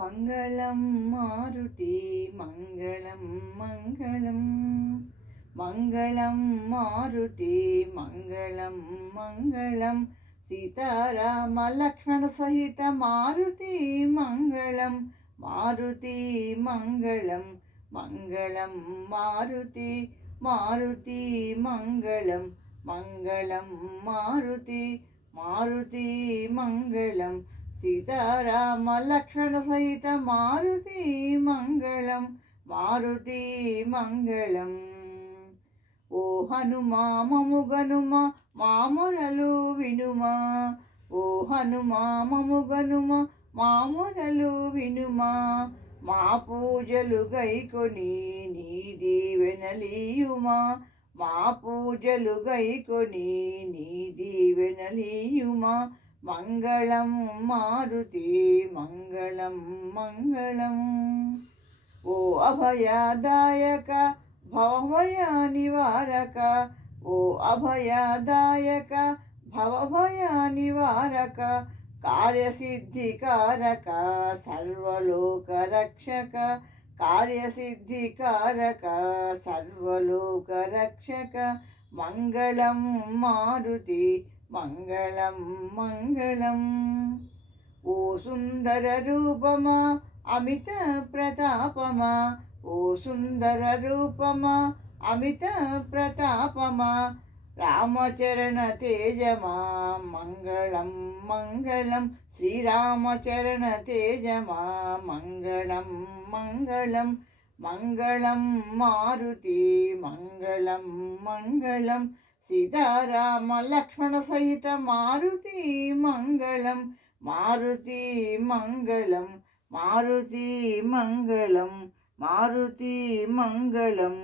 మంగళం మారుతి మంగళం మంగళం మంగళం మారుతి మంగళం మంగళం సీతారామ లక్ష్మణ సహిత మారుతి మంగళం మారుతి మంగళం మంగళం మారుతి మారుతి మంగళం మంగళం మారుతి మారుతి మంగళం సీతారామ లక్ష్మణ సహిత మారుతి మంగళం మారుతి మంగళం. ఓ హనుమా మముగనుమా మామొరలు వినుమా, ఓ హనుమా మముగనుమా మామొరలు వినుమా, మా పూజలు గైకొని నీ దీవెనలీయుమా, మా పూజలు గైకొని నీ దీవెనలీయుమా. మంగళం మారుతి మంగళం మంగళం. ఓ అభయదాయక భవభయ నివారక, ఓ అభయదాయక భవభయ నివారక, కార్యసిద్ధికారక సర్వలోక రక్షక, కార్యసిద్ధికారక సర్వలోక రక్షక. మంగళం మారుతి మంగళం మంగళం. ఓ సుందర రూపమా అమిత ప్రతాపమా, ఓ సుందర రూపమా అమిత ప్రతాపమా, రామచరణ తేజమా మంగళం మంగళం, శ్రీరామచరణ తేజమా మంగళం మంగళం. మంగళం మారుతి మంగళం మంగళం, సీతారామ లక్ష్మణ సహిత మారుతి మంగళం మారుతి మంగళం మారుతి మంగళం మారుతి మంగళం.